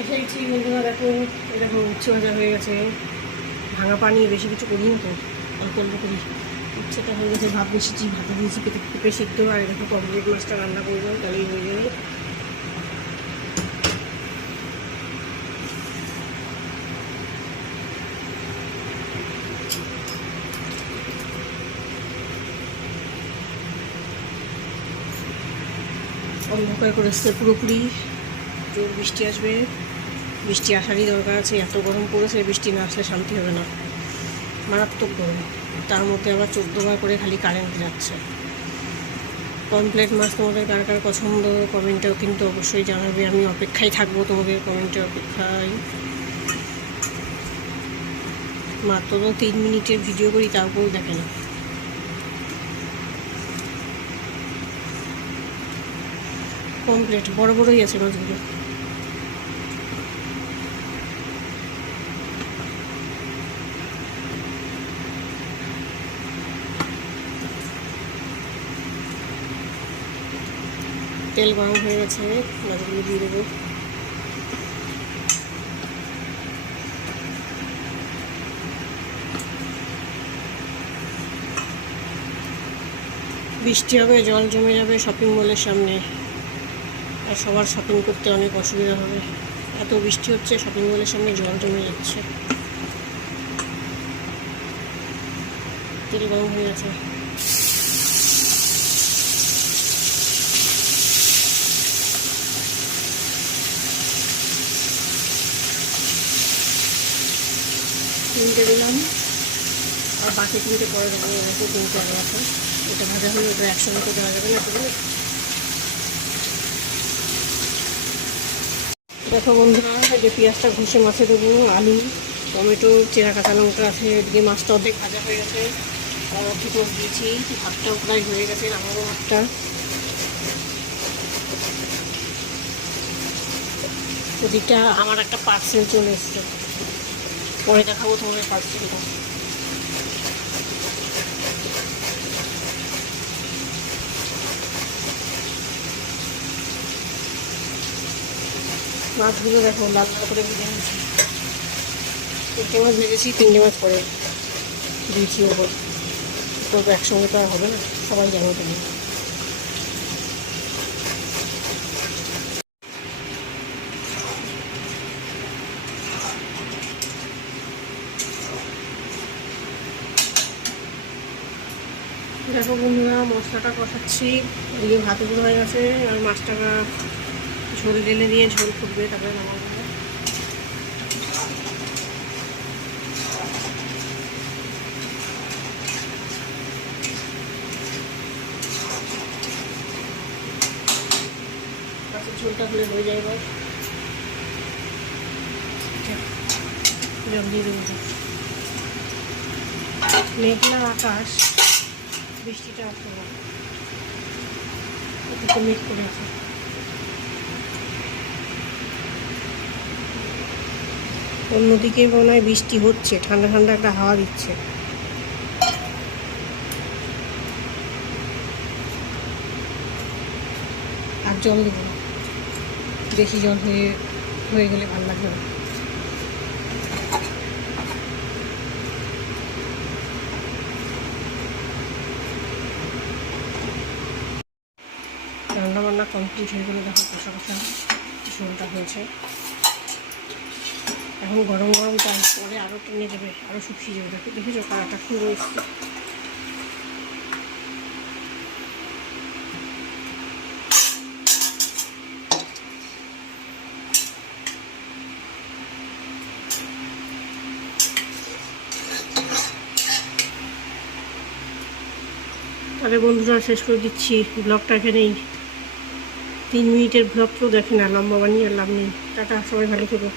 এসেছি বন্ধুরা, দেখো এরকম উচ্ছে ভাজা হয়ে গেছে। ভাঙা পানি বেশি কিছু করি না তো, অল্প অল্প করি। উচ্ছেটা হয়ে গেছে, ভাত বসেছি, ভাতে দিয়েছি পেঁপে সিদ্ধ। আর দেখো পমফ্রেট মাছটা রান্না করবো, তাহলেই হয়ে যাবে। অন্ধকার করে এসছে পুরোপুরি, জোর বৃষ্টি আসবে। বৃষ্টি আসারই দরকার আছে, এত গরম পড়েছে, বৃষ্টি না আসলে শান্তি হবে না, মারাত্মক গরম। তার মধ্যে আবার 14 বার করে খালি কারেন্ট যাচ্ছে। পমফ্রেট মাছ তোমাদের কার কার পছন্দ কমেন্টেও কিন্তু অবশ্যই জানাবে। আমি অপেক্ষায় থাকবো, তোমাদের কমেন্টের অপেক্ষায়। মাত্র 3 মিনিটের ভিডিও করি, তারপরেও দেখে না। পমফ্রেট বড় বড়ই আছে মাছগুলো। তেল গরম হয়ে গেছে, মাছগুলো দিয়ে দেবো। বৃষ্টি হবে, জল জমে যাবে শপিং মলের সামনে, আর সবার শপিং করতে অনেক অসুবিধা হবে। এত বৃষ্টি হচ্ছে, শপিং মলের সামনে জল জমে যাচ্ছে। তেল গরম হয়ে গেছে। তিনটে দিলাম, আর বাকি তিনটে পরে দেবো। এরকম তিনটে আরও আছে, এটা ভাজা হলে ওটা একসঙ্গে তো দেওয়া যাবে না। দেখো বন্ধুরা, এই যে পেঁয়াজটা ঘষে মাছে দেবো, আলু, টমেটো, চেরা কাঁচা লঙ্কা আছে। এদিকে মাছটা অর্ধেক ভাজা হয়ে গেছে, আর অর্ধেক মাছ দিয়েছি। ভাতটাও প্রায় হয়ে গেছে, নামাবো ভাতটা। ওদিকটা আমার একটা পার্সেল চলে এসছে, পরে দেখাবো তোমাদের পার্সেলটা। মাছগুলো দেখো লাল লাল করে ভেজে নিয়েছি। 3টে মাছ ভেজেছি, 3টে মাছ পরে দিয়েছি ওপর। করবো একসঙ্গে তো আর হবে না, সবাই জানো তুমি। দেখো বন্ধুরা, মশলাটা কষাচ্ছি, এদিকে ভাতগুলো হয়ে গেছে, আর মাছটা ঝোল ঢেলে দিয়ে ঝোল ফুটবে, তারপরে নামাবো। মাছের ঝোলটা হলে হয়ে যায়। এবার জল দিয়ে দেবো। মেঘলা আকাশ, বৃষ্টিটা আসবে না, একটু মেঘ করেছে। অন্যদিকে মনে হয় বৃষ্টি হচ্ছে, ঠান্ডা ঠান্ডা একটা হাওয়া দিচ্ছে। আর জল দেবো, বেশি জল হয়ে গেলে ভালো লাগবে না। রান্না বান্না কমপ্লিট হয়ে গেলে দেখো কষা কষা ঝোলটা হয়েছে। এখন গরম গরম চাল, পরে আরও টেনে দেবে, আরও শুকিয়ে যাবে। দেখো, দেখেছো কারাটা খুব এসছে। তাহলে বন্ধুরা শেষ করে দিচ্ছি ব্লগটা এখানেই। 3 মিনিটের ব্লগ তো দেখে না, লম্বা বানিয়ে লাভ নেই। টাটা, সবাই ভালো থেকো।